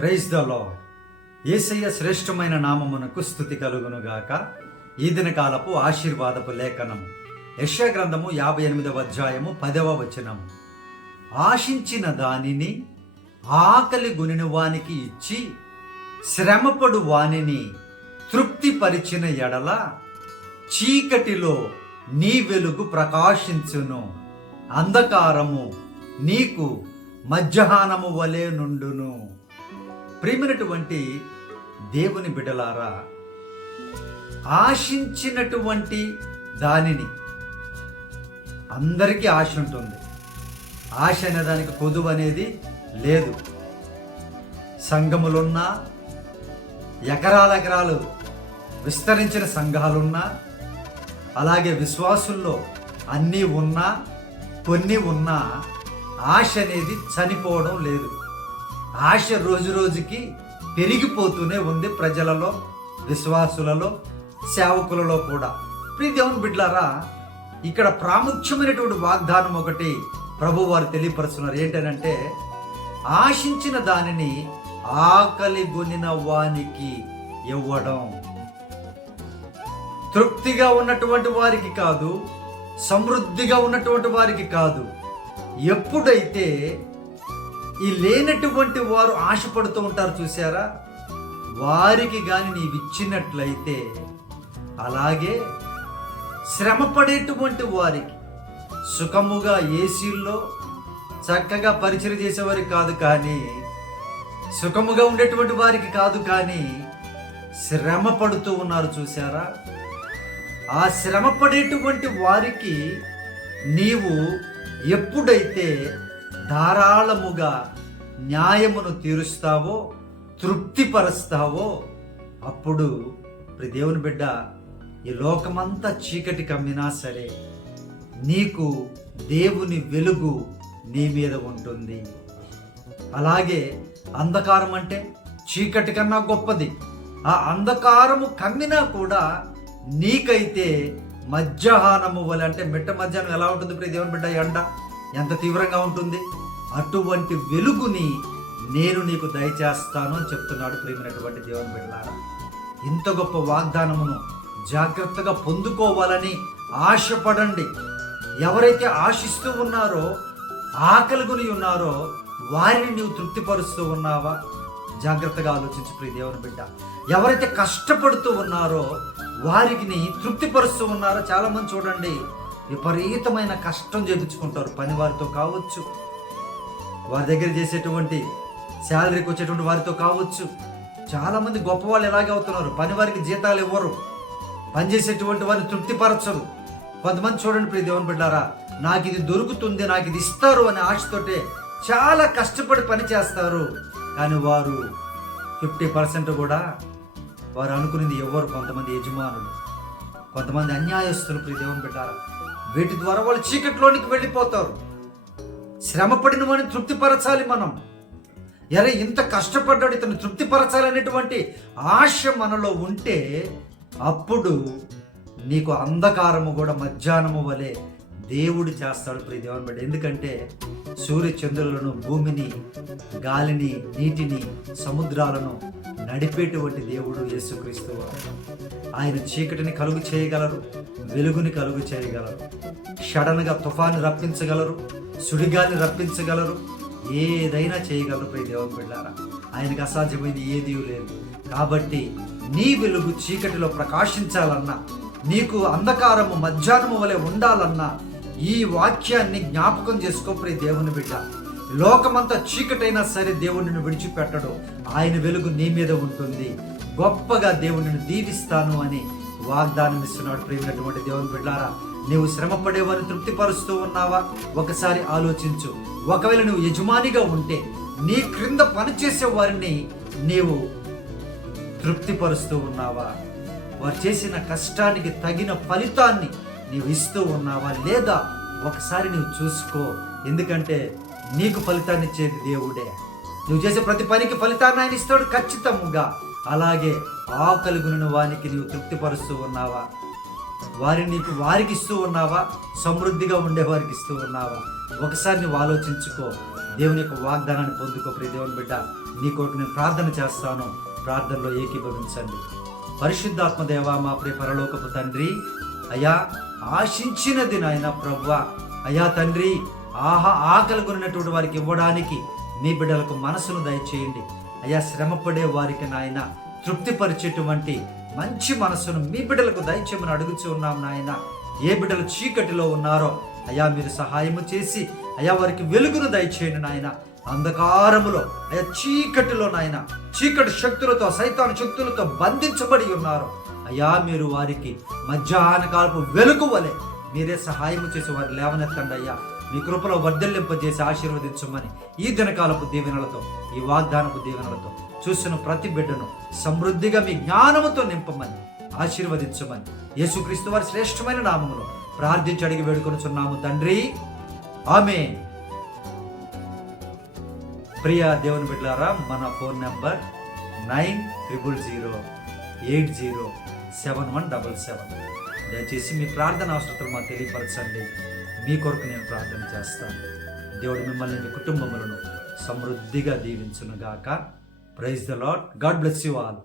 Praise the lord ఏసయ్య శ్రేష్టమైన నామమునకు స్థుతి కలుగునుగాక. ఈ దినకాలపు ఆశీర్వాదపు లేఖనం యెషయా గ్రంథము యాభై ఎనిమిదవ అధ్యాయము పదవ వచనం ఆశించిన దానిని ఆకలి గునిన వానికి ఇచ్చి శ్రమపడు వానిని తృప్తిపరిచిన ఎడల చీకటిలో నీ వెలుగు ప్రకాశించును. అంధకారము నీకు మధ్యాహ్నము వలె నుండును. ప్రేమినటువంటి దేవుని బిడలారా ఆశించినటువంటి దానిని అందరికీ ఆశ ఉంటుంది. ఆశ అనే దానికి కొదువు అనేది లేదు. సంఘములున్నా ఎకరాల ఎకరాలు విస్తరించిన సంఘాలున్నా అలాగే విశ్వాసుల్లో అన్నీ ఉన్నా కొన్ని ఉన్నా ఆశ అనేది చనిపోవడం లేదు. ఆశ రోజు రోజుకి పెరిగిపోతూనే ఉంది ప్రజలలో విశ్వాసులలో సేవకులలో కూడా. ప్రియ దేవుని బిడ్లారా ఇక్కడ ప్రాముఖ్యమైనటువంటి వాగ్దానం ఒకటి ప్రభు వారు తెలియపరుస్తున్నారు. ఏంటనంటే ఆశించిన దానిని ఆకలి గొనిన వానికి ఇవ్వడం. తృప్తిగా ఉన్నటువంటి వారికి కాదు సమృద్ధిగా ఉన్నటువంటి వారికి కాదు. ఎప్పుడైతే ఈ లేనటువంటి వారు ఆశపడుతూ ఉంటారు చూసారా వారికి కానీ నీవు ఇచ్చినట్లయితే అలాగే శ్రమ పడేటువంటి వారికి సుఖముగా ఏసీల్లో చక్కగా పరిచయం చేసేవారికి కాదు కానీ సుఖముగా ఉండేటువంటి వారికి కాదు కానీ శ్రమ పడుతూ ఉన్నారు చూసారా ఆ శ్రమ పడేటువంటి వారికి నీవు ఎప్పుడైతే ధారాళముగా న్యాయమును తీరుస్తావో తృప్తిపరుస్తావో అప్పుడు ప్రియ దేవుని బిడ్డ ఈ లోకమంతా చీకటి కమ్మినా సరే నీకు దేవుని వెలుగు నీ మీద ఉంటుంది. అలాగే అంధకారం అంటే చీకటి కన్నా గొప్పది. ఆ అంధకారము కమ్మినా కూడా నీకైతే మధ్యాహ్నము వలె అంటే మిట్ట మధ్యాహ్నం ఎలా ఉంటుంది ప్రియ దేవుని బిడ్డ ఎండ? ఎంత తీవ్రంగా ఉంటుంది? అటువంటి వెలుగుని నేను నీకు దయచేస్తాను అని చెప్తున్నాడు ప్రేమైనటువంటి దేవుని బిడ్డలారా. ఇంత గొప్ప వాగ్దానమును జాగ్రత్తగా పొందుకోవాలని ఆశపడండి. ఎవరైతే ఆశిస్తూ ఉన్నారో ఆకలిగుని ఉన్నారో వారిని నీవు తృప్తిపరుస్తూ ఉన్నావా? జాగ్రత్తగా ఆలోచించు ప్రియ దేవుని బిడ్డ. ఎవరైతే కష్టపడుతూ ఉన్నారో వారికి తృప్తిపరుస్తూ ఉన్నారో చాలా మంది చూడండి విపరీతమైన కష్టం చేపించుకుంటారు. పనివారితో కావచ్చు వారి దగ్గర చేసేటువంటి శాలరీకి వచ్చేటువంటి వారితో కావచ్చు. చాలామంది గొప్ప వాళ్ళు ఎలాగే అవుతున్నారు. పని వారికి జీతాలు ఇవ్వరు. పనిచేసేటువంటి వారిని తృప్తిపరచరు. కొంతమంది చూడండి ప్రియ దేవుని బిడ్డారా నాకు ఇది దొరుకుతుంది నాకు ఇది ఇస్తారు అనే ఆశతోటే చాలా కష్టపడి పని చేస్తారు. కానీ వారు ఫిఫ్టీ పర్సెంట్ కూడా వారు అనుకునేది ఎవరు? కొంతమంది యజమానులు. కొంతమంది అన్యాయస్తులు ప్రియ దేవుని బిడ్డారా. వీటి ద్వారా వాళ్ళు చీకట్లోనికి వెళ్ళిపోతారు. శ్రమపడిన వాడిని తృప్తిపరచాలి మనం. ఎరే ఇంత కష్టపడ్డాడు ఇతను తృప్తిపరచాలనేటువంటి ఆశ మనలో ఉంటే అప్పుడు నీకు అంధకారము కూడా మధ్యాహ్నము వలె దేవుడు చేస్తాడు ప్రియ దేవుని బిడ్డ. ఎందుకంటే సూర్య చంద్రులను భూమిని గాలిని నీటిని సముద్రాలను నడిపేటువంటి దేవుడు యేసుక్రీస్తు ఆయన చీకటిని కలుగు చేయగలరు వెలుగుని కలుగు చేయగలరు. షడన్గా తుఫాను రప్పించగలరు సుడిగాలి రప్పించగలరు ఏదైనా చేయగలరు ప్రియ దేవుని బిడ్డారా. ఆయనకు అసాధ్యమైంది ఏదీ లేదు. కాబట్టి నీ వెలుగు చీకటిలో ప్రకాశించాలన్నా నీకు అంధకారము మధ్యాహ్నము వలె ఉండాలన్నా ఈ వాక్యాన్ని జ్ఞాపకం చేసుకో దేవుని బిడ్డ. లోకమంతా చీకటైనా సరే దేవుడిని విడిచిపెట్టడు. ఆయన వెలుగు నీ మీద ఉంటుంది. గొప్పగా దేవుడిని దీవిస్తాను అని వాగ్దానం ఇస్తున్నాడు ప్రియమైనటువంటి దేవుని బిడ్డారా. నీవు శ్రమ పడేవారిని తృప్తిపరుస్తూ ఉన్నావా? ఒకసారి ఆలోచించు. ఒకవేళ నువ్వు యజమానిగా ఉంటే నీ క్రింద పనిచేసే వారిని నీవు తృప్తిపరుస్తూ ఉన్నావా? వారు చేసిన కష్టానికి తగిన ఫలితాన్ని నీవు ఇస్తూ ఉన్నావా లేదా ఒకసారి నువ్వు చూసుకో. ఎందుకంటే నీకు ఫలితాన్ని ఇచ్చేది దేవుడే. నువ్వు చేసే ప్రతి పనికి ఫలితాన్ని ఆయన ఇస్తాడు ఖచ్చితంగా అలాగే ఆకలిగున వానికి నీవు తృప్తిపరుస్తూ ఉన్నావా? వారి నీకు వారికి ఇస్తూ ఉన్నావా? సమృద్ధిగా ఉండే వారికి ఇస్తూ ఉన్నావా? ఒకసారి నువ్వు ఆలోచించుకో. దేవుని యొక్క వాగ్దానాన్ని పొందుకో ప్రియ దేవుని బిడ్డ. నీ కొరకు నేను ప్రార్థన చేస్తాను. ప్రార్థనలో ఏకీభవించండి. పరిశుద్ధాత్మ దేవ మా ప్రియ పరలోకపు తండ్రి అయ్యా ఆశించినది నాయన ప్రవ్వ అయ్యా తండ్రి ఆహా ఆకలి కొనినటువంటి వారికి ఇవ్వడానికి మీ బిడ్డలకు మనసును దయచేయండి. అయ్యా శ్రమపడే వారికి నాయన తృప్తిపరిచేటువంటి మంచి మనసును మీ బిడ్డలకు దయచేయమని అడుగుచూ ఉన్నాం నాయన. ఏ బిడ్డలు చీకటిలో ఉన్నారో అయ్యా మీరు సహాయము చేసి అయ్యా వారికి వెలుగును దయచేయండి నాయన. అంధకారములో అయ్యా చీకటిలో నాయన చీకటి శక్తులతో సైతాన్ శక్తులతో బంధించబడి ఉన్నారు అయ్యా మీరు వారికి మధ్యాహ్న కాలపు వెలుగు వలె మీరే సహాయం చేసి వారి లేవనెత్తండి అయ్యా. మీ కృపలో వర్ధల్లింపజేసి ఆశీర్వదించమని ఈ దినకాలపు దీవెనలతో ఈ వాగ్దానపు దీవెనలతో చూసిన ప్రతి బిడ్డను సమృద్ధిగా మీ జ్ఞానముతో నింపమని ఆశీర్వదించమని యేసుక్రీస్తు వారి శ్రేష్టమైన నామములో ప్రార్థించి అడిగి వేడుకొనుచున్నాము తండ్రి. ఆమె ప్రియ దేవుని బిడ్డారా మన phone number nine triple zero eight zero seven one double seven. దయచేసి మీ ప్రార్థన అవసరతలు మాకు తెలియపరచండి. మీ కొరకు నేను ప్రార్థన చేస్తాను. దేవుడు మిమ్మల్ని మీ కుటుంబములను సమృద్ధిగా దీవించునుగాక. Praise the lord God bless you all